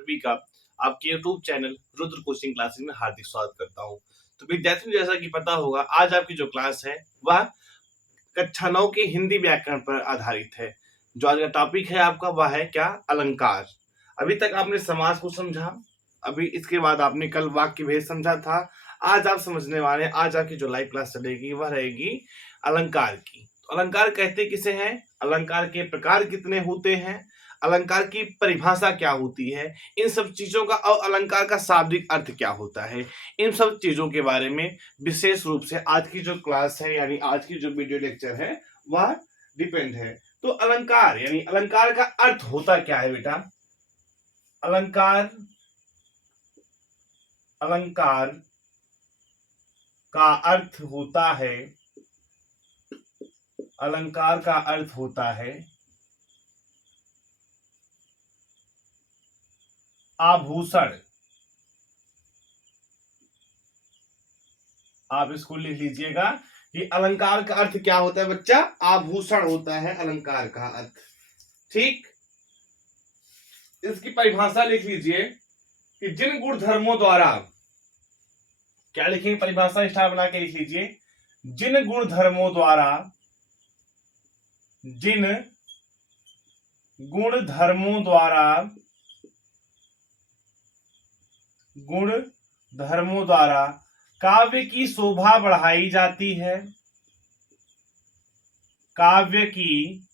सभी का आपके YouTube channel Rudra coaching classes में हार्दिक स्वागत करता हूं। तो विद्यार्थियों, जैसा कि पता होगा, आज आपकी जो क्लास है वह कक्षा 9 के हिंदी व्याकरण पर आधारित है। जो आज का टॉपिक है आपका वह है क्या? अलंकार। अभी तक आपने समास को समझा, अभी इसके बाद आपने कल वाक्य भेद समझा था। आज आप समझने वाले, आज आपकी जो लाइव क्लास चलेगी वह रहेगी अलंकार की। तो अलंकार कहते किसे हैं, अलंकार के प्रकार कितने होते हैं, अलंकार की परिभाषा क्या होती है, इन सब चीजों का और अलंकार का शाब्दिक अर्थ क्या होता है, इन सब चीजों के बारे में विशेष रूप से आज की जो क्लास है यानी आज की जो वीडियो लेक्चर है वह डिपेंड है। तो अलंकार यानी अलंकार का अर्थ होता क्या है बेटा? अलंकार अलंकार का अर्थ होता है, अलंकार का अर्थ होता है आभूषण। आप इसको लिख लीजिएगा कि अलंकार का अर्थ क्या होता है बच्चा? आभूषण होता है अलंकार का अर्थ। ठीक, इसकी परिभाषा लिख लीजिए कि जिन गुण धर्मों द्वारा, क्या लिखेंगे परिभाषा स्टार बना के लिख लीजिए, जिन गुण धर्मों द्वारा, जिन गुण धर्मों द्वारा, गुण धर्मों द्वारा काव्य की शोभा बढ़ाई जाती है, काव्य की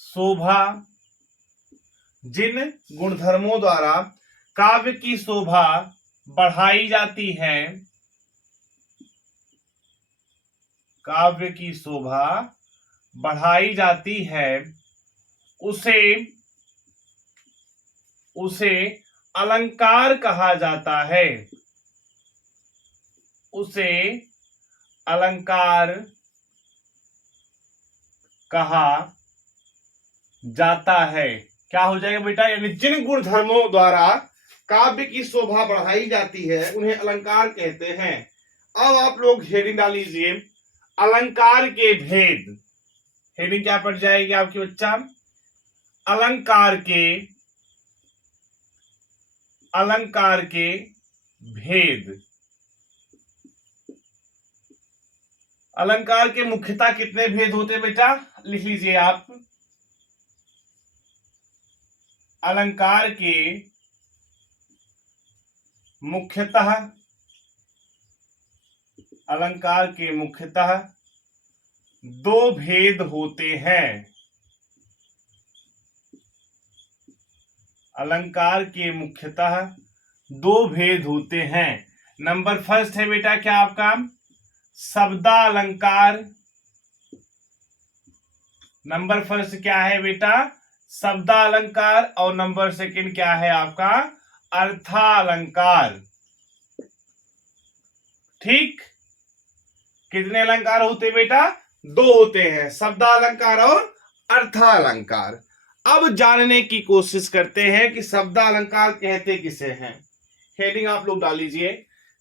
शोभा, जिन गुणधर्मों द्वारा काव्य की शोभा बढ़ाई जाती है, काव्य की शोभा बढ़ाई जाती है, उसे उसे अलंकार कहा जाता है, उसे अलंकार कहा जाता है। क्या हो जाएगा बेटा? यानी जिन गुण धर्मों द्वारा काव्य की शोभा बढ़ाई जाती है उन्हें अलंकार कहते हैं। अब आप लोग हेडिंग डाल लीजिए, अलंकार के भेद। हेडिंग क्या पड़ जाएगी आपकी बच्चा? अलंकार के भेद। अलंकार के मुख्यतः कितने भेद होते हैं बेटा? लिख लीजिए आप, अलंकार के मुख्यतः, अलंकार के मुख्यतः दो भेद होते हैं। अलंकार के मुख्यतः दो भेद होते हैं। नंबर फर्स्ट है बेटा क्या आपका? शब्दालंकार। नंबर फर्स्ट क्या है बेटा? शब्दालंकार। और नंबर सेकंड क्या है आपका? अर्थालंकार। ठीक, कितने अलंकार होते बेटा? दो होते हैं, शब्दालंकार और अर्थालंकार। अब जानने की कोशिश करते हैं कि शब्दालंकार कहते किसे हैं। हेडिंग आप लोग डाल लीजिए,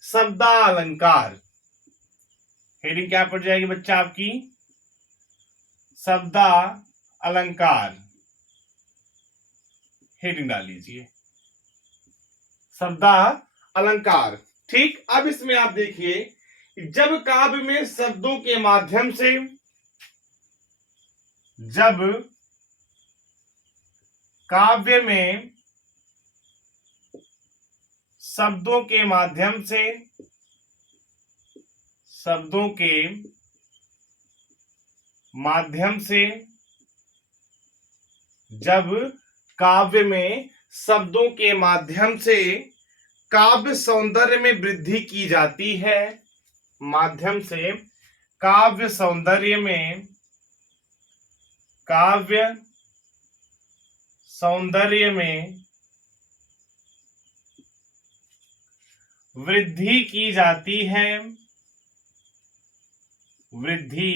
शब्दालंकार। हेडिंग क्या पड़ जाएगी बच्चा आपकी? शब्दा अलंकार। हेडिंग डाल लीजिए, शब्दा अलंकार। ठीक, अब इसमें आप देखिए, जब काव्य में शब्दों के माध्यम से, जब काव्य में शब्दों के माध्यम से, शब्दों के माध्यम से, जब काव्य में शब्दों के माध्यम से काव्य सौंदर्य में वृद्धि की जाती है, माध्यम से काव्य सौंदर्य में, काव्य सौंदर्य में वृद्धि की जाती है, वृद्धि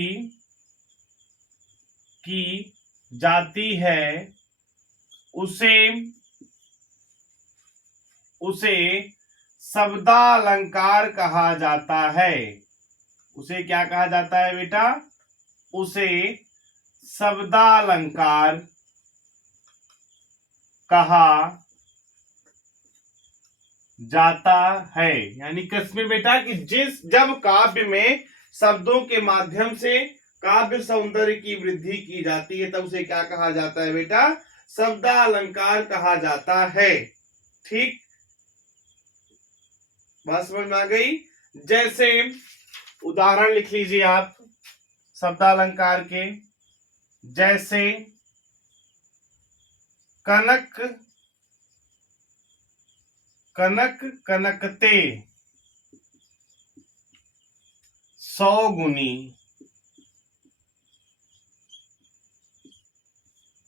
की जाती है, उसे उसे शब्दालंकार कहा जाता है। उसे क्या कहा जाता है बेटा? उसे शब्दालंकार कहा जाता है। यानी किसमें बेटा कि जब काव्य में शब्दों के माध्यम से काव्य सौंदर्य की वृद्धि की जाती है तब उसे क्या कहा जाता है बेटा? शब्दालंकार कहा जाता है। ठीक, बात समझ में आ गई? जैसे उदाहरण लिख लीजिए आप शब्दालंकार के। जैसे कनक कनक कनकते 100 गुनी,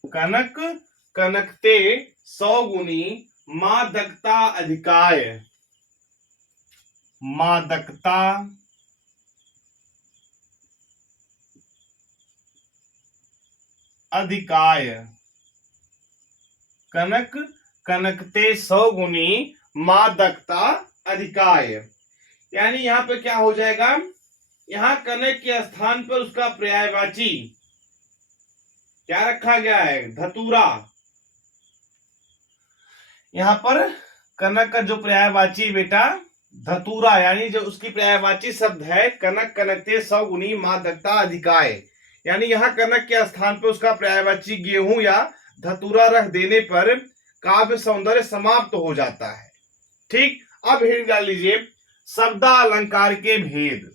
कनक कनकते 100 गुनी मादकता अधिकाय, मादकता अधिकाय, कनक कनकते 100 गुनी मादकता अधिकाय। यानी यहां पे क्या हो जाएगा? यहां कनक के स्थान पर उसका पर्यायवाची क्या रखा गया है? धतूरा। यहां पर कनक का जो पर्यायवाची बेटा धतूरा, यानी जो उसकी पर्यायवाची शब्द है कनक कनकते 100 गुनी मादकता अधिकाय। यानी यहां कनक के स्थान पर उसका पर्यायवाची गेहूं या धतूरा रख देने पर काव्य सौंदर्य समाप्त हो जाता है। ठीक, अब हेडिंग डाल लीजिए शब्दालंकार के भेद।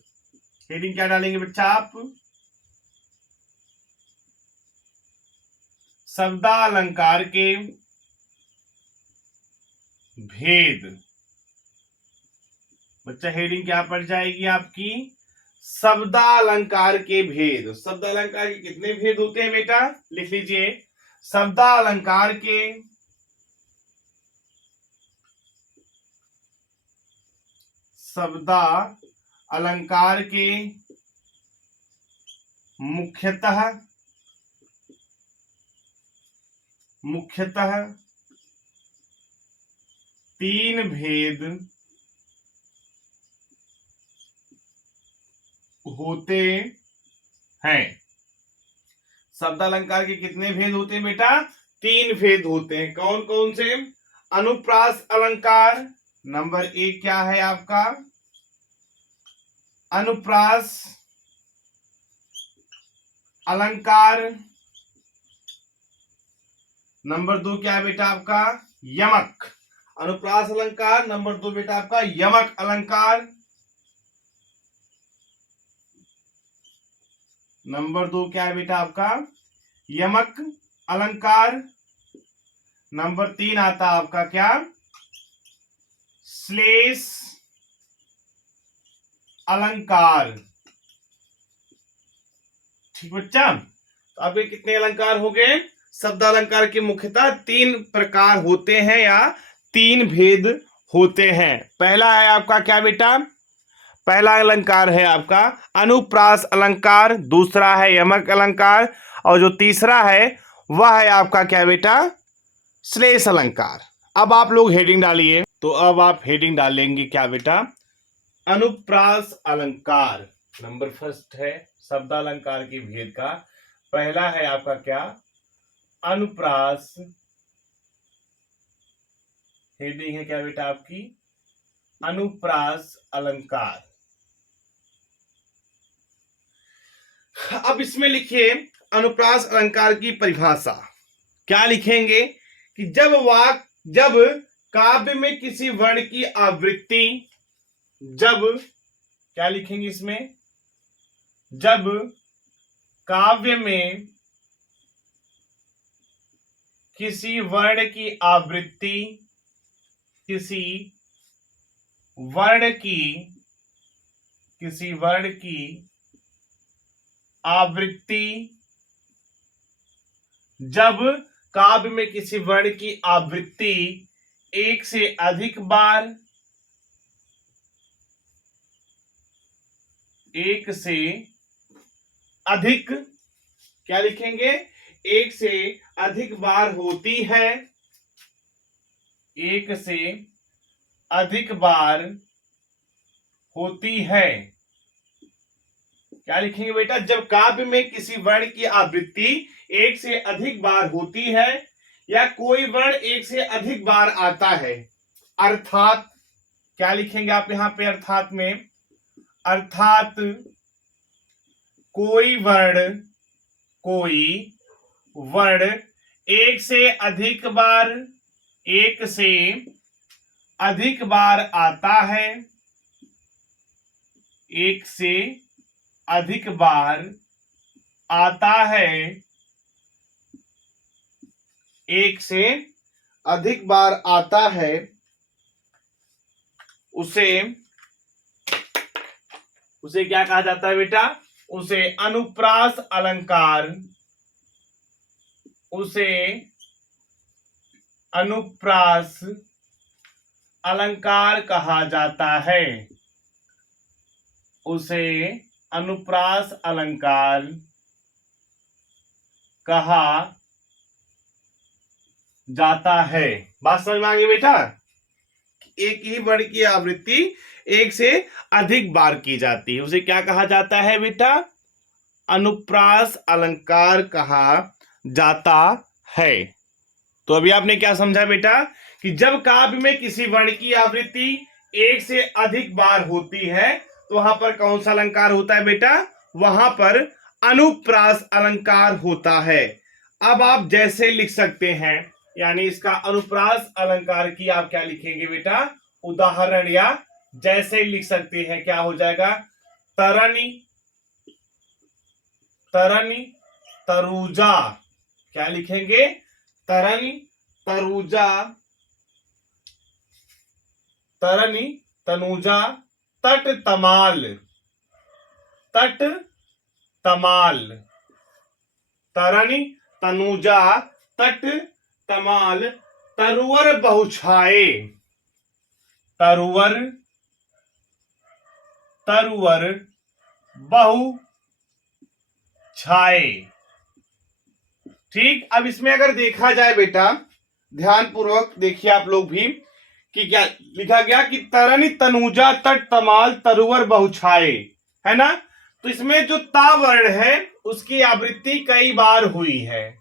हेडिंग क्या डालेंगे बच्चा आप? शब्दालंकार के भेद। बच्चा हेडिंग क्या पड़ जाएगी आपकी? शब्दालंकार के भेद। शब्दालंकार के कितने भेद होते हैं बेटा? लिख लीजिए शब्दालंकार के अलंकार के मुख्यतः 3 भेद होते हैं। शब्दालंकार के कितने भेद होते हैं बेटा? 3 भेद होते हैं। कौन कौन से? अनुप्रास अलंकार, नंबर 1 क्या है आपका? अनुप्रास अलंकार। नंबर 2 क्या है बेटा आपका? यमक। अनुप्रास अलंकार। नंबर 2 बेटा आपका यमक अलंकार। नंबर 2 क्या है बेटा आपका? यमक अलंकार। नंबर 3 आता आपका क्या? श्लेष अलंकार। ठीक बच्चा, तो अब ये कितने अलंकार हो गए? शब्दालंकार के मुख्यतः 3 प्रकार होते हैं या 3 भेद होते हैं। पहला है आपका क्या बेटा? पहला अलंकार है आपका अनुप्रास अलंकार, दूसरा है यमक अलंकार और जो तीसरा है वह है आपका क्या बेटा? श्लेष अलंकार। अब आप लोग हेडिंग डालिए। तो अब आप हेडिंग डालेंगे क्या बेटा? अनुप्रास अलंकार। नंबर फर्स्ट है शब्दालंकार के भेद का। पहला है आपका क्या? अनुप्रास। हेडिंग है क्या बेटा आपकी? अनुप्रास अलंकार। अब इसमें लिखिए अनुप्रास अलंकार की परिभाषा। क्या लिखेंगे कि जब काव्य में किसी वर्ण की आवृत्ति, जब क्या लिखेंगे इसमें? जब काव्य में किसी वर्ण की आवृत्ति, किसी वर्ण की आवृत्ति, जब काव्य में किसी वर्ण की आवृत्ति एक से अधिक बार, एक से अधिक क्या लिखेंगे? एक से अधिक बार होती है, एक से अधिक बार होती है। क्या लिखेंगे बेटा? जब काव्य में किसी वर्ण की आवृत्ति एक से अधिक बार होती है या कोई वर्ण एक से अधिक बार आता है, अर्थात क्या लिखेंगे आप यहां पे अर्थात में, अर्थात कोई वर्ण एक से अधिक बार आता है, एक से अधिक बार आता है, एक से अधिक बार आता है, उसे क्या कहा जाता है बेटा, उसे अनुप्रास अलंकार, उसे अनुप्रास अलंकार कहा जाता है, उसे अनुप्रास अलंकार कहा जाता है। बात समझ में आ गई बेटा? एक ही वर्ण की आवृत्ति एक से अधिक बार की जाती है, उसे क्या कहा जाता है बेटा, अनुप्रास अलंकार कहा जाता है। तो अभी आपने क्या समझा बेटा कि जब काव्य में किसी वर्ण की आवृत्ति एक से अधिक बार होती है तो वहां पर कौन सा अलंकार होता है बेटा, वहां पर अनुप्रास अलंकार होता है। अब आप जैसे लिख सकते हैं, यानी इसका अनुप्रास अलंकार की आप क्या लिखेंगे बेटा, उदाहरण या जैसे लिख सकते हैं, क्या हो जाएगा, तरनी तरुजा, क्या लिखेंगे, तरनी तरुजा, तरनी तनुजा, तट तमाल, तरनी तनुजा, तट तमाल, तरुवर बहुछाए, तरुवर बहु छाए। ठीक, अब इसमें अगर देखा जाए बेटा, ध्यान पूर्वक देखिए आप लोग भी कि क्या लिखा गया कि तरनी तनुजा तट तमाल तरुवर बहुछाए, है ना। तो इसमें जो ता वर्ण है उसकी आवृत्ति कई बार हुई है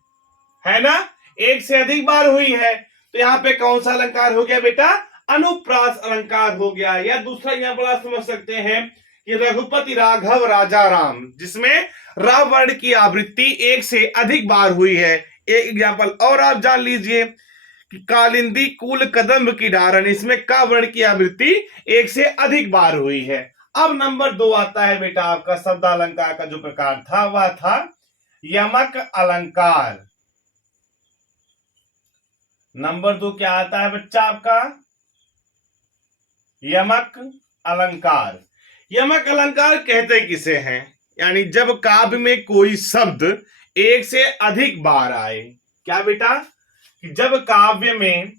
ना, एक से अधिक बार हुई है। तो यहाँ पे कौन सा अलंकार हो गया बेटा, अनुप्रास अलंकार हो गया। या दूसरा यहाँ बड़ा समझ सकते हैं कि रघुपति राघव राजा राम, जिसमें र वर्ण की आवृत्ति एक से अधिक बार हुई है। एक एग्जाम्पल और आप जान लीजिए कि कालिंदी कुल कदम्ब की डारन, इसमें का वर्ण की आवृत्ति एक से अधिक बार हुई है। अब नंबर 2 आता है बेटा आपका शब्द अलंकार का जो प्रकार था वह था यमक अलंकार। नंबर 2 क्या आता है बच्चा आपका, यमक अलंकार। यमक अलंकार कहते किसे हैं, यानी जब काव्य में कोई शब्द एक से अधिक बार आए। क्या बेटा, कि जब काव्य में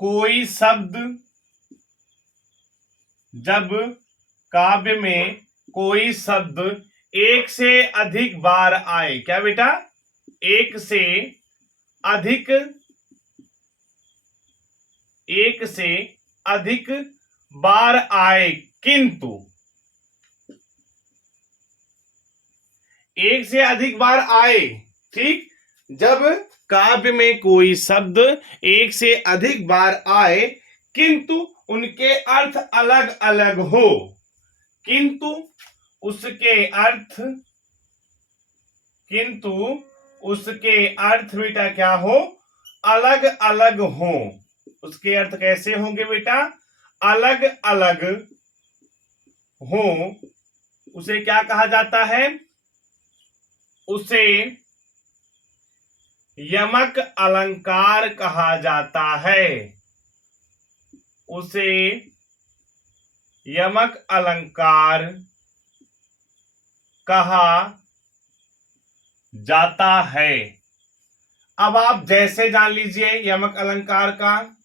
कोई शब्द, जब काव्य में कोई शब्द एक से अधिक बार आए। क्या बेटा, एक से अधिक बार आए, किंतु एक से अधिक बार आए, ठीक, जब काव्य में कोई शब्द एक से अधिक बार आए किंतु उनके अर्थ अलग अलग हो, किंतु उसके अर्थ बेटा क्या हो, अलग अलग हो। उसके अर्थ कैसे होंगे बेटा, अलग अलग हो। उसे क्या कहा जाता है, उसे यमक अलंकार कहा जाता है, उसे यमक अलंकार कहा जाता है। अब आप जैसे जान लीजिए यमक अलंकार का,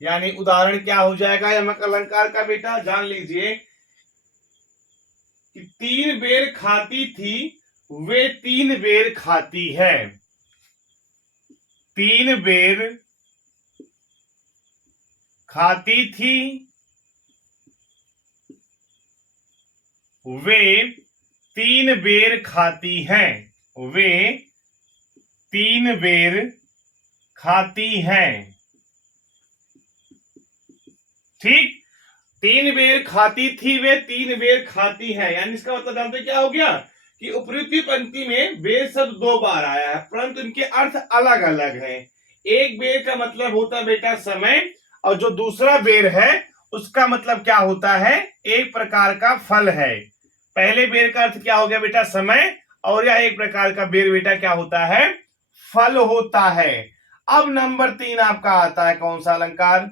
यानी उदाहरण क्या हो जाएगा यमक अलंकार का बेटा, जान लीजिए कि 3 बेर खाती थी वे 3 बेर खाती है। 3 बेर खाती थी वे 3 बेर खाती हैं। वे 3 बेर खाती हैं। ठीक, 3 बेर खाती थी, वे 3 बेर खाती हैं, यानी इसका मतलब जानते क्या हो गया कि उपयुक्त पंक्ति में बेर शब्द 2 बार आया है, परंतु इनके अर्थ अलग अलग हैं। एक बेर का मतलब होता है बेटा समय, और जो दूसरा बेर है उसका मतलब क्या होता है, एक प्रकार का फल है। पहले बेर का अर्थ क्या हो गया बेटा समय, और यह एक प्रकार का बेर बेटा क्या होता है, फल होता है। अब नंबर 3 आपका आता है कौन सा अलंकार,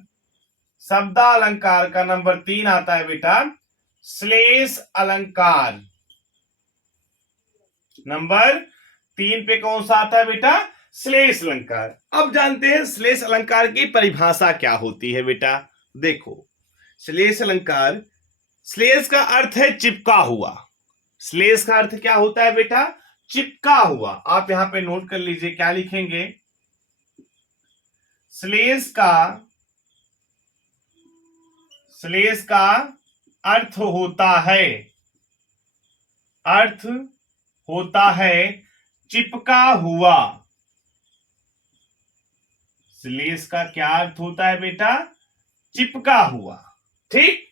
शब्दालंकार का नंबर 3 आता है बेटा श्लेष अलंकार। नंबर 3 पे कौन सा आता है बेटा, श्लेष अलंकार। अब जानते हैं श्लेष अलंकार की परिभाषा क्या होती है बेटा। देखो, श्लेष अलंकार, श्लेष का अर्थ है चिपका हुआ। श्लेष का अर्थ क्या होता है बेटा, चिपका हुआ। आप यहां पे नोट कर लीजिए, क्या लिखेंगे, श्लेष का अर्थ होता है चिपका हुआ। श्लेष का क्या अर्थ होता है बेटा, चिपका हुआ। ठीक,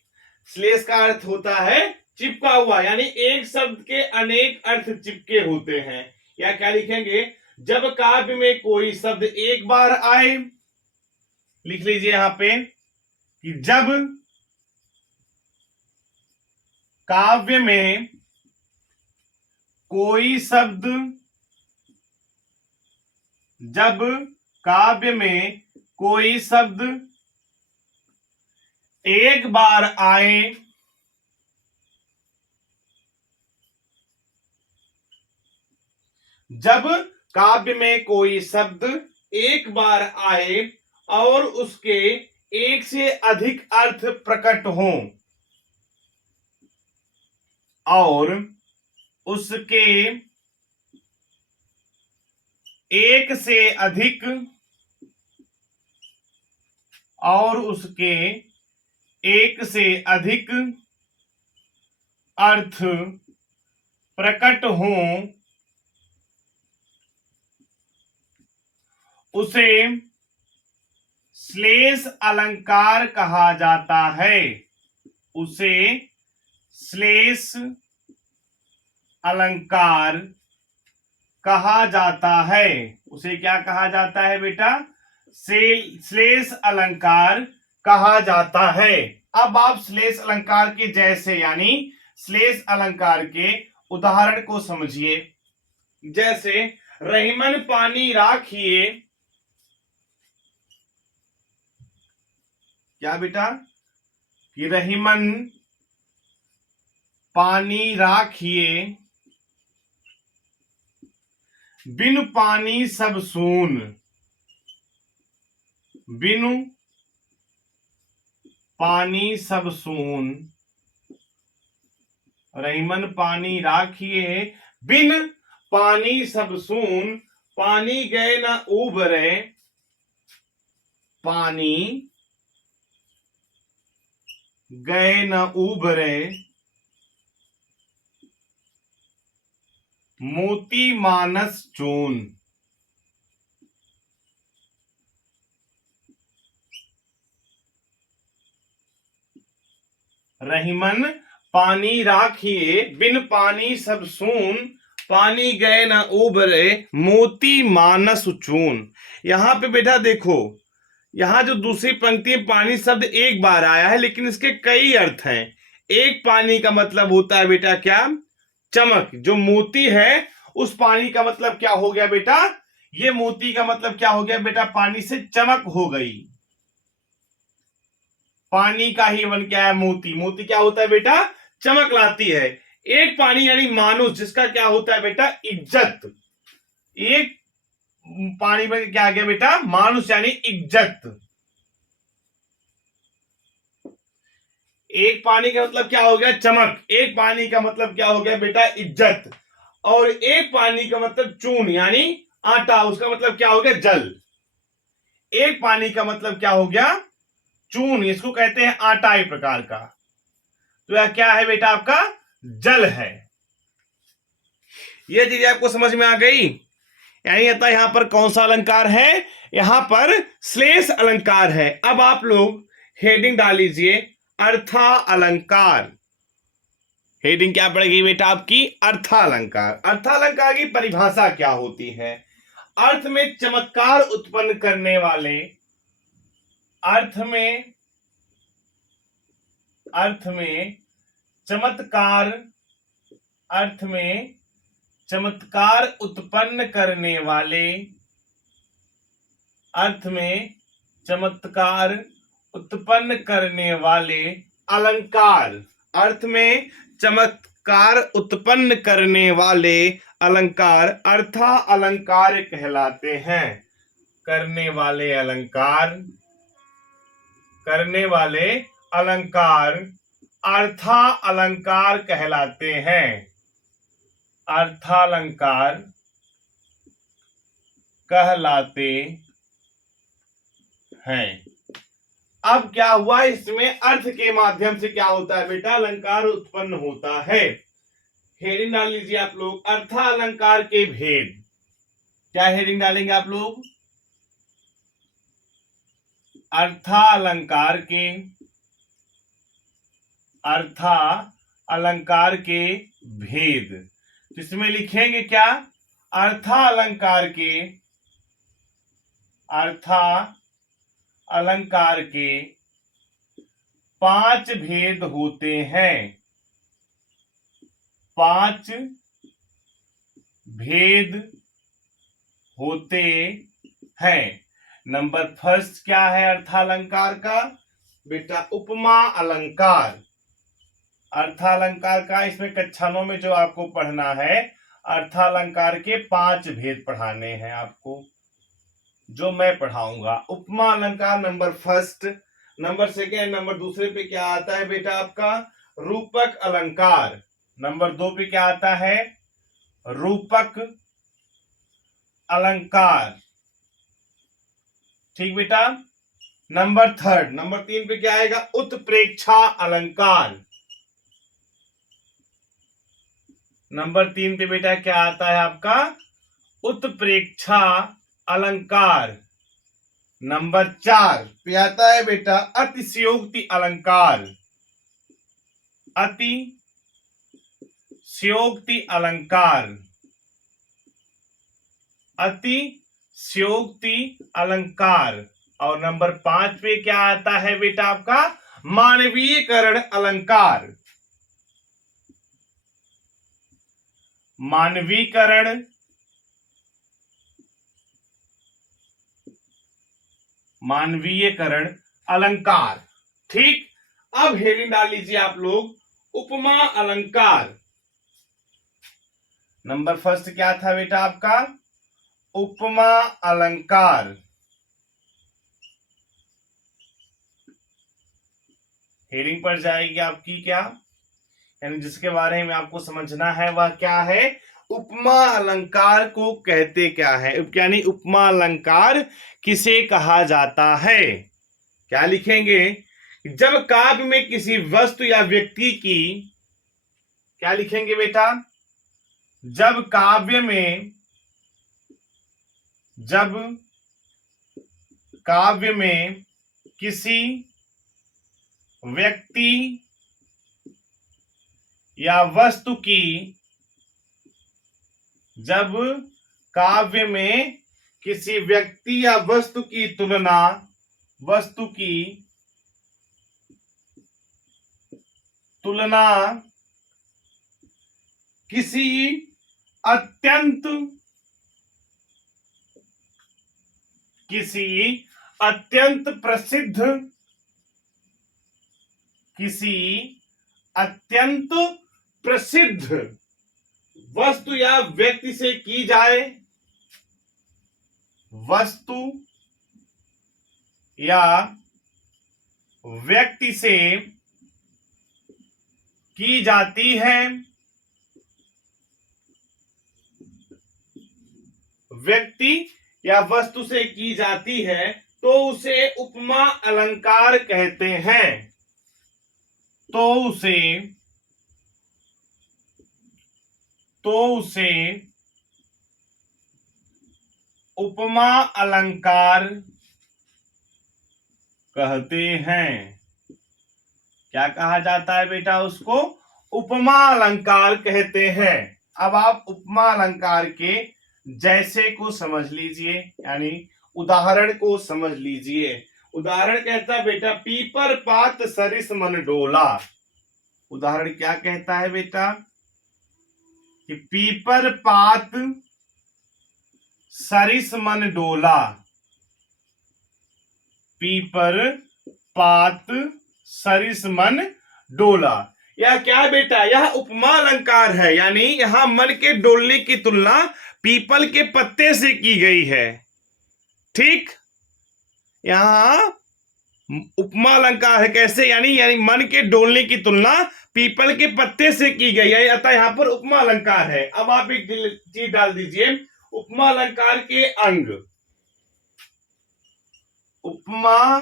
श्लेष का अर्थ होता है चिपका हुआ, यानी एक शब्द के अनेक अर्थ चिपके होते हैं। या क्या लिखेंगे, जब काव्य में कोई शब्द एक बार आए, लिख लीजिए यहां पे कि जब काव्य में कोई शब्द एक बार आए, जब काव्य में कोई शब्द एक बार आए और उसके एक से अधिक अर्थ प्रकट हों, और उसके एक से अधिक अर्थ प्रकट हों, उसे श्लेष अलंकार कहा जाता है। उसे श्लेष अलंकार कहा जाता है। उसे क्या कहा जाता है बेटा, श्लेष अलंकार कहा जाता है। अब आप श्लेष अलंकार के जैसे यानी श्लेष अलंकार के उदाहरण को समझिए। जैसे रहीमन पानी राखिए, क्या बेटा, कि रहीमन पानी राखिए, बिनु पानी सब सून। बिनु पानी सब सून, रहीमन पानी राखिए, बिन पानी सब सून। पानी गए न उबरे, पानी गए न उबरे, मोती मानस चून। रहीमन पानी राखिए, बिन पानी सब सून। पानी गए न उबरे, मोती मानस चून। यहां पे बेटा देखो, यहां जो दूसरी पंक्ति में पानी शब्द एक बार आया है, लेकिन इसके कई अर्थ हैं। एक पानी का मतलब होता है बेटा क्या, चमक। जो मोती है उस पानी का मतलब क्या हो गया बेटा, ये मोती का मतलब क्या हो गया बेटा, पानी से चमक हो गई। पानी का ही वन क्या है, मोती। मोती क्या होता है बेटा, चमक लाती है। एक पानी यानी मानुष, जिसका क्या होता है बेटा, इज्जत। एक पानी में क्या आ गया बेटा, मानुष यानी इज्जत। एक पानी का मतलब क्या हो गया, चमक। एक पानी का मतलब क्या हो गया बेटा, इज्जत। और एक पानी का मतलब चून यानी आटा, उसका मतलब क्या हो गया, जल। एक पानी का मतलब क्या हो गया, चून, इसको कहते हैं आटा एक प्रकार का। तो यह क्या है बेटा, आपका जल है। ये चीज आपको समझ में आ गई। यानी आता यहां पर कौन सा अलंकार है, यहां पर श्लेष अलंकार है। अब आप लोग हेडिंग डाल लीजिए अर्था अलंकार। हेडिंग क्या पड़ेगी बेटा आपकी, अर्थालंकार। अर्थालंकार की परिभाषा क्या होती है, अर्थ में चमत्कार उत्पन्न करने वाले, अर्थ में चमत्कार, अर्थ में चमत्कार उत्पन्न करने वाले, अर्थ में चमत्कार उत्पन्न करने वाले अलंकार, अर्थ में चमत्कार उत्पन्न करने वाले अलंकार अर्था अलंकार कहलाते हैं। करने वाले अलंकार, करने वाले अलंकार अर्था अलंकार कहलाते हैं। अर्थालंकार कहलाते हैं। अब क्या हुआ, इसमें अर्थ के माध्यम से क्या होता है बेटा, अलंकार उत्पन्न होता है। हेडिंग डाल लीजिए आप लोग, अर्था अलंकार के भेद। क्या हेडिंग डालेंगे आप लोग, अर्था अलंकार के, अर्था अलंकार के भेद। इसमें लिखेंगे क्या, अर्था अलंकार के, अर्था अलंकार के 5 भेद होते हैं। 5 भेद होते हैं। नंबर फर्स्ट क्या है अर्थालंकार का बेटा, उपमा अलंकार। अर्थालंकार का इसमें कक्षा 9 में जो आपको पढ़ना है, अर्थालंकार के 5 भेद पढ़ाने हैं आपको, जो मैं पढ़ाऊंगा। उपमा अलंकार number first. Number second, number दूसरे पे क्या आता है बेटा आपका, रूपक अलंकार। नंबर 2 पे क्या आता है, रूपक अलंकार। ठीक बेटा। नंबर थर्ड, नंबर 3 पे क्या आएगा, उत्प्रेक्षा अलंकार। नंबर 3 पे बेटा क्या आता है आपका, उत्प्रेक्षा अलंकार। नंबर 4 पे आता है बेटा अतिशयोक्ति अलंकार। अतिशयोक्ति अलंकार, अतिशयोक्ति अलंकार। और नंबर 5 पे क्या आता है बेटा आपका, मानवीयकरण अलंकार। मानवीकरण, मानवीयकरण अलंकार। ठीक। अब हेडिंग डाल लीजिए आप लोग, उपमा अलंकार। नंबर फर्स्ट क्या था बेटा आपका, उपमा अलंकार। हेडिंग पर जाएगी आपकी क्या, यानी जिसके बारे में आपको समझना है वह क्या है, उपमा अलंकार को कहते क्या है, यानी उपमा अलंकार किसे कहा जाता है। क्या लिखेंगे, जब काव्य में किसी वस्तु या व्यक्ति की, क्या लिखेंगे बेटा, जब काव्य में, जब काव्य में किसी व्यक्ति या वस्तु की, जब काव्य में किसी व्यक्ति या वस्तु की तुलना, वस्तु की तुलना किसी अत्यंत, किसी अत्यंत प्रसिद्ध, किसी अत्यंत प्रसिद्ध वस्तु या व्यक्ति से की जाए, वस्तु या व्यक्ति से की जाती है, व्यक्ति या वस्तु से की जाती है, तो उसे उपमा अलंकार कहते हैं। तो उसे तो उसे उपमा अलंकार कहते हैं। क्या कहा जाता है बेटा? उसको उपमा अलंकार कहते हैं। अब आप उपमा अलंकार के जैसे को समझ लीजिए, यानी उदाहरण को समझ लीजिए। उदाहरण कहता है बेटा, पीपर पात सरिस मन डोला। उदाहरण क्या कहता है बेटा? कि पीपर पात सरिस मन डोला। पीपर पात सरिस मन डोला। यह क्या है बेटा? यह उपमा अलंकार है, यानी यहां मन के डोलने की तुलना पीपल के पत्ते से की गई है। ठीक, यहां उपमा अलंकार है। कैसे? यानी मन के डोलने की तुलना पीपल के पत्ते से की गई है, अतः यहां पर उपमा अलंकार है। अब आप एक चीज डाल दीजिए, उपमा अलंकार के अंग। उपमा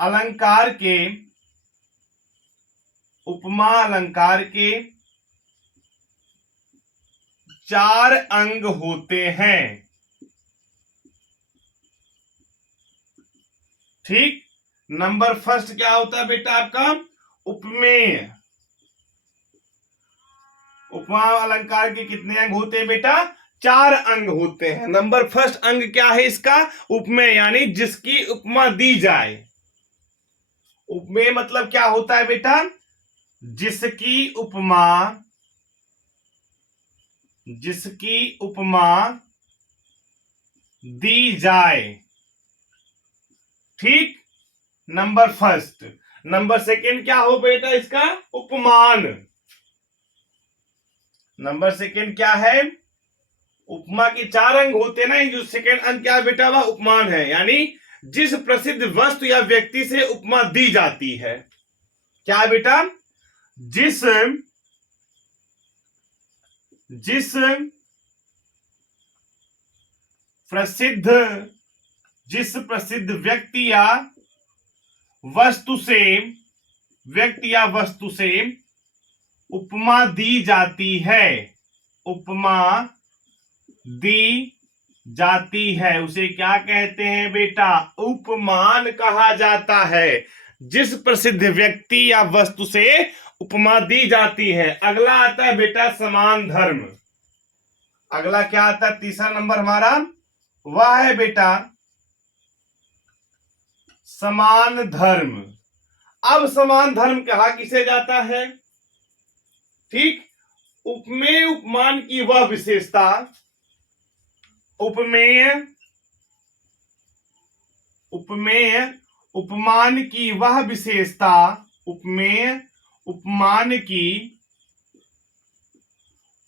अलंकार के उपमा अलंकार के 4 अंग होते हैं। ठीक, नंबर फर्स्ट क्या होता है बेटा आपका? उपमेय। उपमा अलंकार के कितने अंग होते हैं बेटा? 4 अंग होते हैं। नंबर फर्स्ट अंग क्या है इसका? उपमेय, यानी जिसकी उपमा दी जाए। उपमेय मतलब क्या होता है बेटा? जिसकी उपमा दी जाए। ठीक, नंबर फर्स्ट। नंबर सेकेंड क्या हो बेटा इसका? उपमान। नंबर सेकेंड क्या है? उपमा के 4 अंग होते हैं ना, जो सेकेंड अंग क्या है बेटा? वह उपमान है, यानी जिस प्रसिद्ध वस्तु या व्यक्ति से उपमा दी जाती है। क्या है बेटा? जिस प्रसिद्ध व्यक्ति या वस्तु से उपमा दी जाती है। उपमा दी जाती है, उसे क्या कहते हैं बेटा? उपमान कहा जाता है। जिस प्रसिद्ध व्यक्ति या वस्तु से उपमा दी जाती है। अगला आता है बेटा समान धर्म। अगला क्या आता है? तीसरा नंबर हमारा वह है बेटा समान धर्म। अब समान धर्म कहा किसे जाता है? ठीक, उपमेय उपमान की वह विशेषता, उपमेय उपमान की वह विशेषता, उपमेय उपमान की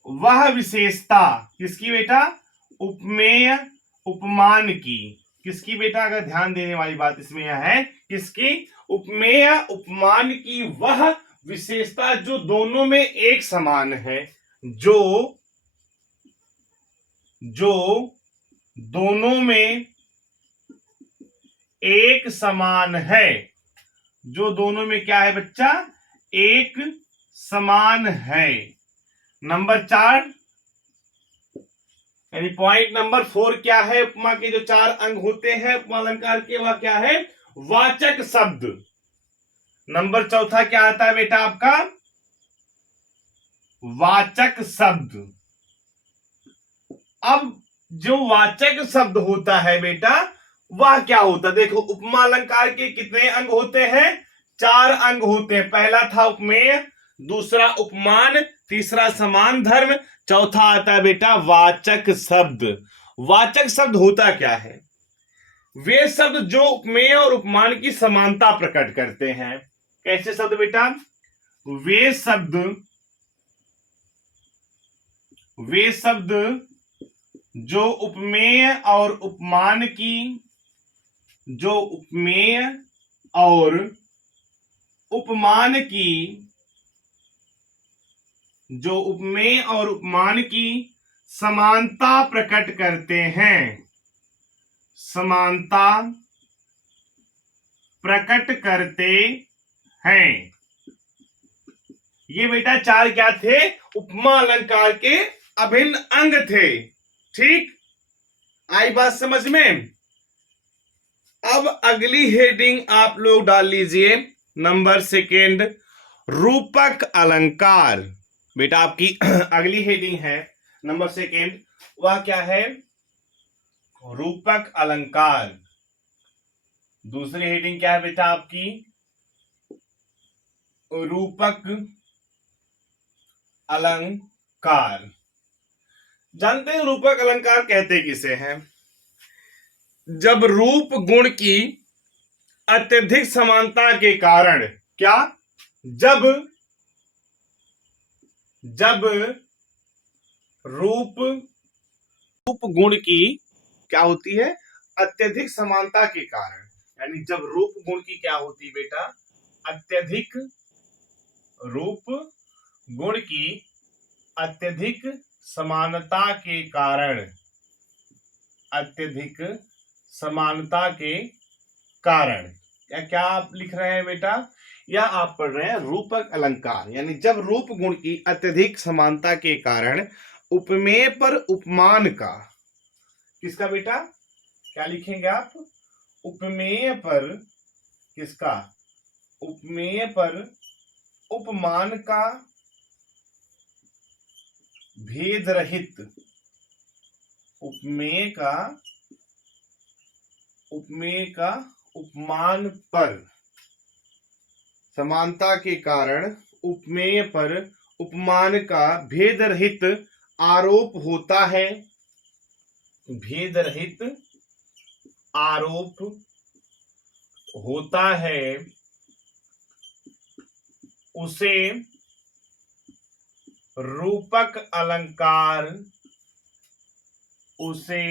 वह विशेषता किसकी बेटा? उपमेय उपमान की। किसकी बेटा? अगर ध्यान देने वाली बात इसमें यह है, किसकी? उपमेय उपमान की वह विशेषता जो दोनों में एक समान है। जो दोनों में एक समान है। जो दोनों में क्या है बच्चा? एक समान है। नंबर 4 यानी पॉइंट नंबर 4 क्या है? उपमा के जो 4 अंग होते हैं उपमा अलंकार के, वह क्या है? वाचक शब्द। नंबर चौथा क्या आता है बेटा आपका? वाचक शब्द। अब जो वाचक शब्द होता है बेटा, वह क्या होता है? देखो, उपमा अलंकार के कितने अंग होते हैं? 4 अंग होते हैं। पहला था उपमेय, दूसरा उपमान, तीसरा समान धर्म, चौथा आता है बेटा वाचक शब्द। वाचक शब्द होता क्या है? वे शब्द जो उपमेय और उपमान की समानता प्रकट करते हैं। कैसे शब्द बेटा? वे शब्द जो उपमेय और उपमान की समानता प्रकट करते हैं। समानता प्रकट करते हैं। ये बेटा चार क्या थे? उपमा अलंकार के अभिन्न अंग थे। ठीक, आई बात समझ में? अब अगली हेडिंग आप लोग डाल लीजिए, नंबर सेकेंड, रूपक अलंकार। बेटा आपकी अगली हेडिंग है नंबर सेकेंड, वह क्या है? रूपक अलंकार। दूसरी हेडिंग क्या है बेटा आपकी? रूपक अलंकार। जानते हैं रूपक अलंकार कहते किसे हैं? जब रूप गुण की अत्यधिक समानता के कारण, क्या? जब रूप गुण की क्या होती है? अत्यधिक समानता के कारण। यानी जब रूप गुण की क्या होती बेटा? अत्यधिक, रूप गुण की अत्यधिक समानता के कारण, अत्यधिक समानता के कारण। क्या आप लिख रहे हैं बेटा? या आप पढ़ रहे हैं रूपक अलंकार। यानी जब रूप गुण की अत्यधिक समानता के कारण उपमेय पर उपमान का, किसका बेटा? क्या लिखेंगे आप? उपमेय पर किसका? उपमेय पर उपमान का भेद रहित, उपमेय का उपमान पर समानता के कारण उपमेय पर उपमान का भेद रहित आरोप होता है। भेद रहित आरोप होता है, उसे रूपक अलंकार, उसे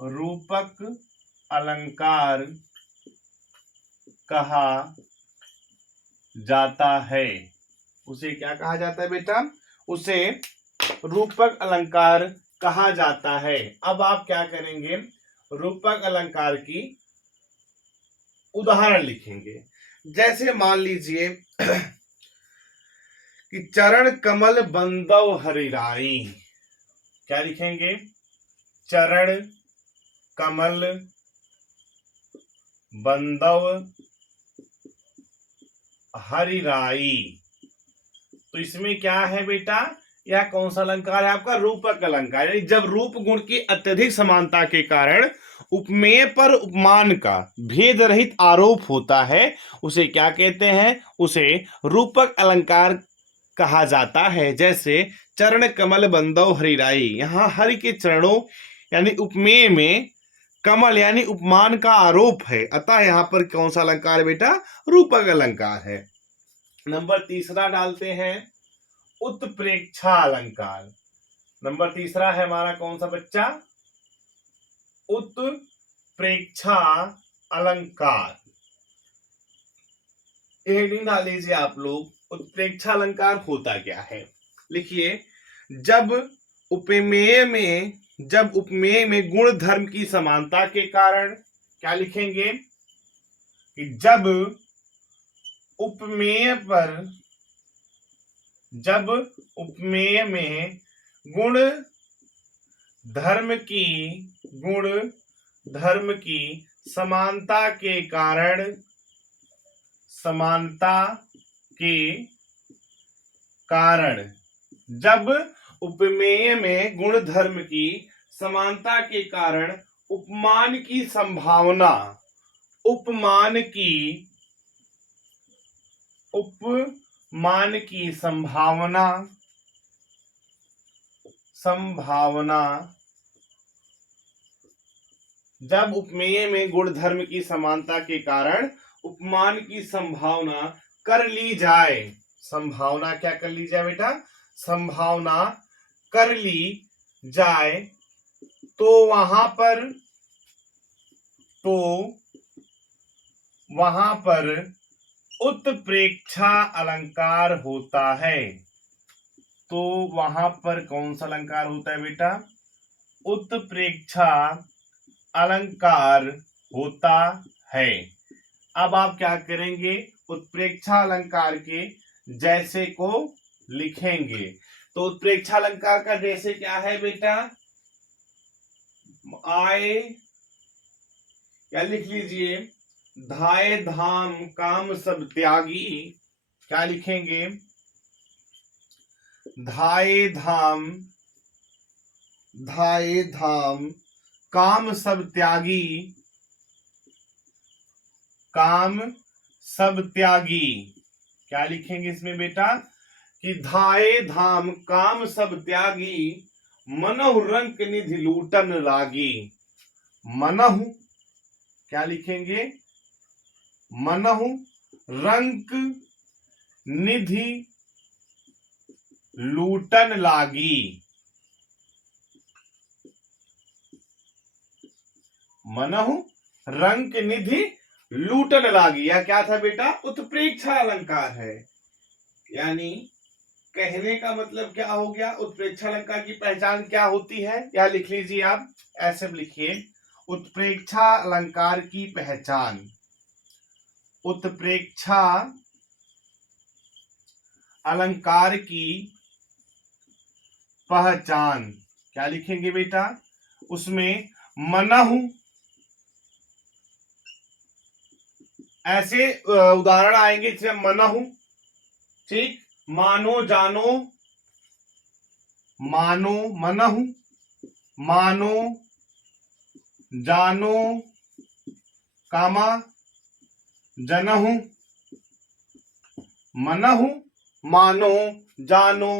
रूपक अलंकार कहा जाता है। उसे क्या कहा जाता है बेटा? उसे रूपक अलंकार कहा जाता है। अब आप क्या करेंगे? रूपक अलंकार की उदाहरण लिखेंगे। जैसे मान लीजिए कि चरण कमल बंदव हरिराई। क्या लिखेंगे? चरण कमल बंदव हरिराई। तो इसमें क्या है बेटा? यह कौन सा अलंकार है आपका? रूपक अलंकार। यानी जब रूप गुण की अत्यधिक समानता के कारण उपमेय पर उपमान का भेद रहित आरोप होता है, उसे क्या कहते हैं? उसे रूपक अलंकार कहा जाता है। जैसे चरण कमल बंदव हरिराई, यहां हरि के चरणों यानी उपमेय में कमल यानी उपमान का आरोप है, अतः यहां पर कौन सा अलंकार है बेटा? रूपक अलंकार है। नंबर तीसरा डालते हैं, उत्प्रेक्षा अलंकार। नंबर तीसरा है हमारा कौन सा बच्चा? उत्प्रेक्षा अलंकार। हेडिंग डाल लीजिए आप लोग, उत्प्रेक्षा अलंकार होता क्या है? लिखिए, जब उपमेय में गुण धर्म की समानता के कारण, क्या लिखेंगे? कि जब उपमेय में गुण धर्म की समानता के कारण, जब उपमेय में गुण धर्म की समानता के कारण उपमान की संभावना, जब उपमेय में गुण धर्म की समानता के कारण उपमान की संभावना कर ली जाए। संभावना क्या कर ली जाए बेटा? संभावना कर ली जाए, तो वहां पर उत्प्रेक्षा अलंकार होता है। तो वहां पर कौन सा अलंकार होता है बेटा? उत्प्रेक्षा अलंकार होता है। अब आप क्या करेंगे? उत्प्रेक्षा अलंकार के जैसे को लिखेंगे। तो उत्प्रेक्षा अलंकार का जैसे क्या है बेटा? आए, क्या लिख लीजिए? धाए धाम काम सब त्यागी। क्या लिखेंगे? धाए धाम काम सब त्यागी, काम सब त्यागी। क्या लिखेंगे इसमें बेटा? कि धाए धाम काम सब त्यागी, मनहु रंक निधि लूटन रागी। मनहु, क्या लिखेंगे? मनहु रंक निधि लूटन लागी। मनहु रंक निधि लूटन लागी। यह क्या था बेटा? उत्प्रेक्षा अलंकार है। यानी कहने का मतलब क्या हो गया? उत्प्रेक्षा अलंकार की पहचान क्या होती है? यह लिख लीजिए आप, ऐसे लिखिए। उत्प्रेक्षा अलंकार की पहचान, उत्प्रेक्षा अलंकार की पहचान क्या लिखेंगे बेटा? उसमें मनहु, ऐसे उदाहरण आएंगे इसमें मनहु, ठीक, मानो जानो, मानो, मनहु मानो जानो, कामा जनहु, मनहु मानो जानो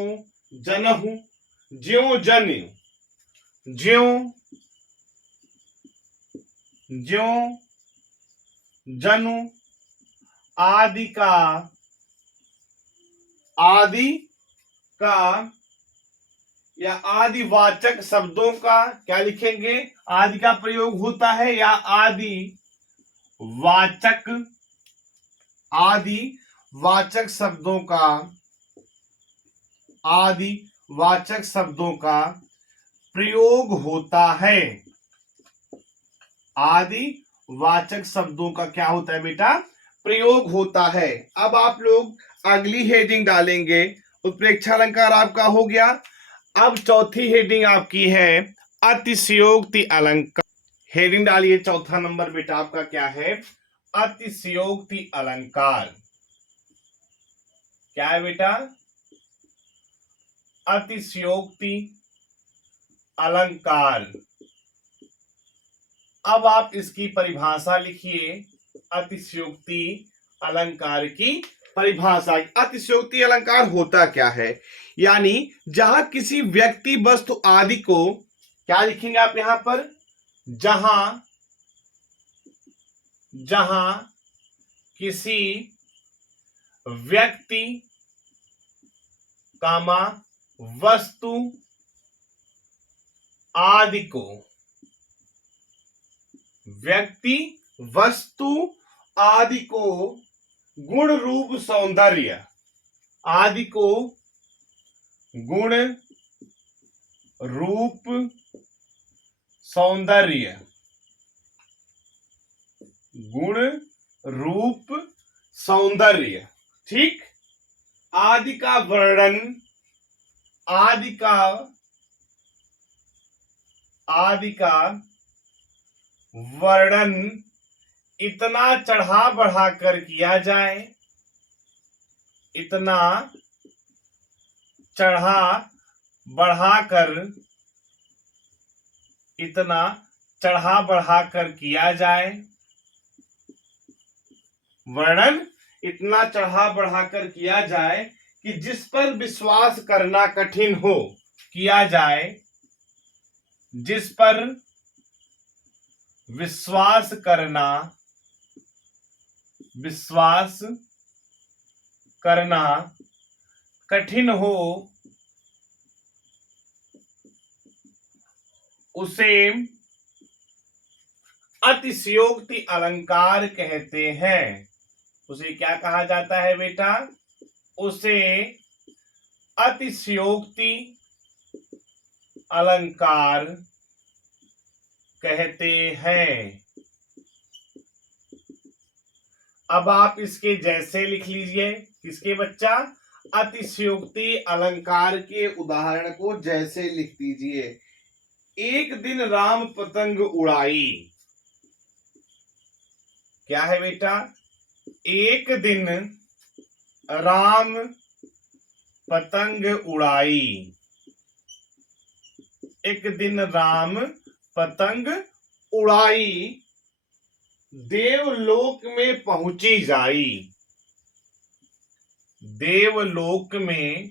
जनहु, ज्यों जन, ज्यों ज्यों जनु, आदि का, आदि का या आदिवाचक शब्दों का क्या लिखेंगे? आदि का प्रयोग होता है या आदि वाचक, आदि वाचक शब्दों का, आदि वाचक शब्दों का प्रयोग होता है। आदि वाचक शब्दों का क्या होता है बेटा? प्रयोग होता है। अब आप लोग अगली हेडिंग डालेंगे। उत्प्रेक्षा अलंकार आपका हो गया। अब चौथी हेडिंग आपकी है अतिशयोक्ति अलंकार। हेडिंग डालिए, चौथा नंबर बेटा आपका क्या है? अतिशयोक्ति अलंकार। क्या है बेटा? अतिशयोक्ति अलंकार। अब आप इसकी परिभाषा लिखिए। अतिशयोक्ति अलंकार की परिभाषा। अतिशयोक्ति अलंकार होता क्या है? यानी जहां किसी व्यक्ति, वस्तु आदि को, क्या लिखेंगे आप यहां पर? जहां जहां किसी व्यक्ति, कामा वस्तु आदि को, व्यक्ति वस्तु आदि को गुण रूप सौंदर्य, आदि को गुण रूप सौंदर्य, गुण रूप सौंदर्य, ठीक, आदि का वर्णन, आदि का वर्णन इतना चढ़ा बढ़ाकर किया जाए, इतना चढ़ा बढ़ाकर, इतना चढ़ा बढ़ाकर किया जाए, वर्णन इतना चढ़ा बढ़ाकर किया जाए कि जिस पर विश्वास करना कठिन हो, किया जाए, जिस पर विश्वास करना कठिन हो, उसे अतिशयोक्ति अलंकार कहते हैं। उसे क्या कहा जाता है बेटा? उसे अतिशयोक्ति अलंकार कहते हैं। अब आप इसके जैसे लिख लीजिए। किसके बच्चा? अतिशयोक्ति अलंकार के उदाहरण को जैसे लिख दीजिए। एक दिन राम पतंग उड़ाई। क्या है बेटा? एक दिन राम पतंग उड़ाई। एक दिन राम पतंग उड़ाई, देवलोक में पहुंची जाई। देवलोक में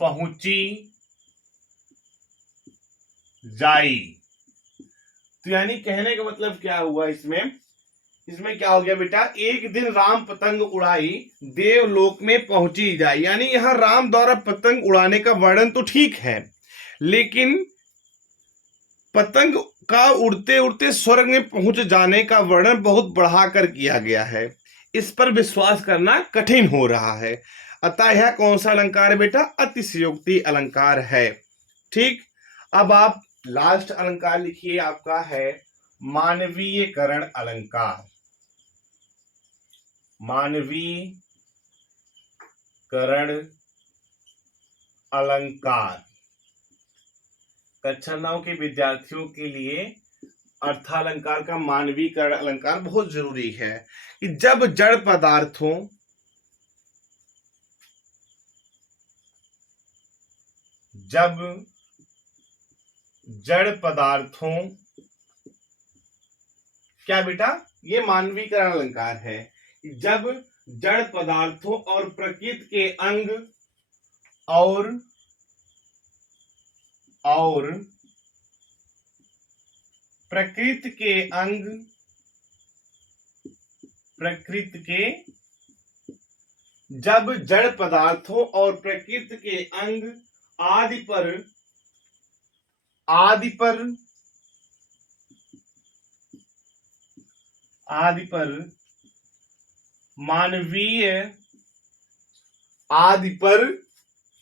पहुंची जाई। तो यानी कहने का मतलब क्या हुआ इसमें क्या हो गया बेटा? एक दिन राम पतंग उड़ाई, देवलोक में पहुंची जाई। यानी यहां राम द्वारा पतंग उड़ाने का वर्णन तो ठीक है, लेकिन पतंग का उड़ते उड़ते स्वर्ग में पहुंच जाने का वर्णन बहुत बढ़ाकर किया गया है। इस पर विश्वास करना कठिन हो रहा है। अतः यह कौन सा अलंकार है बेटा? अतिशयोक्ति अलंकार है। ठीक, अब आप लास्ट अलंकार लिखिए, आपका है मानवीयकरण अलंकार। मानवीयकरण अलंकार कक्षा 9 के विद्यार्थियों के लिए अर्थालंकार का मानवीकरण अलंकार बहुत जरूरी है कि जब जड़ पदार्थों क्या बेटा? ये मानवीकरण अलंकार है। जब जड़ पदार्थों और प्रकृति के अंग और प्रकृति के जब जड़ पदार्थों और प्रकृति के अंग आदि पर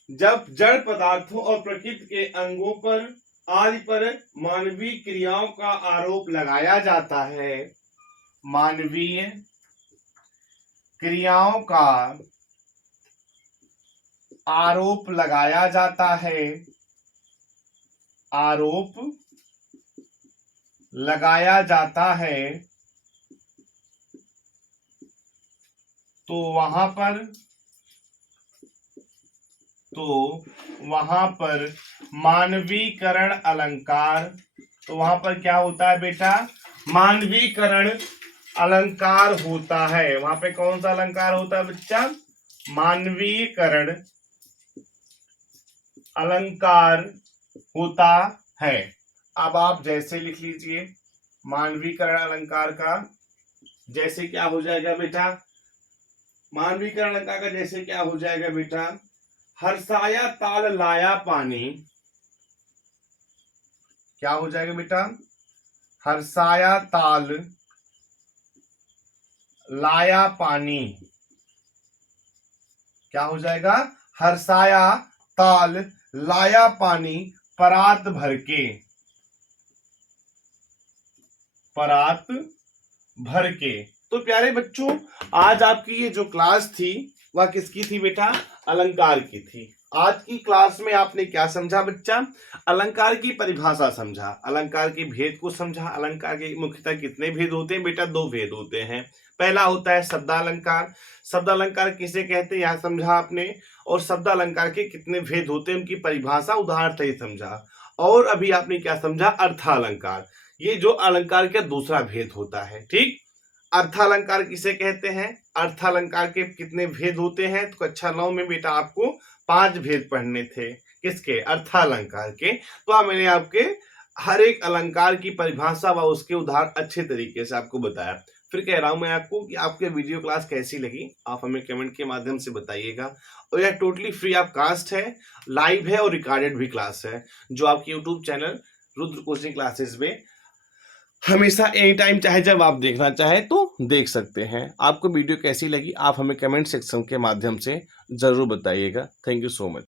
जब जड़ पदार्थों और प्रकृति के अंगों पर आदि पर मानवीय क्रियाओं का आरोप लगाया जाता है। मानवीय क्रियाओं का आरोप लगाया जाता है। तो वहां पर मानवीकरण अलंकार, तो वहां पर क्या होता है बेटा? मानवीकरण अलंकार होता है। वहां पे कौन सा अलंकार होता है बच्चा? मानवीकरण अलंकार होता है। अब आप जैसे लिख लीजिए मानवीकरण अलंकार का जैसे क्या हो जाएगा बेटा? मानवीकरण अलंकार का जैसे क्या हो जाएगा बेटा? हर्षाया ताल लाया पानी। क्या हो जाएगा बेटा? हर्षाया ताल लाया पानी। क्या हो जाएगा? हर्षाया ताल लाया पानी परात भर के। तो प्यारे बच्चों, आज आपकी ये जो क्लास थी वह किसकी थी बेटा? अलंकार की थी। आज की क्लास में आपने क्या समझा बच्चा? अलंकार की परिभाषा समझा, अलंकार के भेद को समझा। अलंकार के मुख्यतः कितने भेद होते हैं बेटा? 2 भेद होते हैं। पहला होता है शब्दालंकार। शब्दालंकार किसे कहते हैं यह समझा आपने, और शब्दालंकार के कितने भेद होते हैं उनकी परिभाषा उदाहरण सहित समझा। और अभी आपने क्या समझा? अर्थालंकार, ये जो अलंकार का दूसरा भेद होता है। ठीक, अर्थालंकार किसे कहते हैं? अर्थालंकार के कितने भेद होते हैं? तो कक्षा 9 में बेटा आपको 5 भेद पढ़ने थे। किसके? अर्थालंकार के। तो मैंने आपके हर एक अलंकार की परिभाषा व उसके उदाहरण अच्छे तरीके से आपको बताया। फिर कह रहा हूं मैं आपको कि आपके वीडियो क्लास कैसी लगी, आप हमें कमेंट के माध्यम से बताइएगा। और यह टोटली फ्री ऑफ कास्ट है, लाइव है और रिकॉर्डेड भी क्लास है, जो आपके YouTube channel Rudra coaching classes में हमेशा एनी टाइम चाहे जब आप देखना चाहे तो देख सकते हैं। आपको वीडियो कैसी लगी आप हमें कमेंट सेक्शन के माध्यम से जरूर बताइएगा। Thank you so much.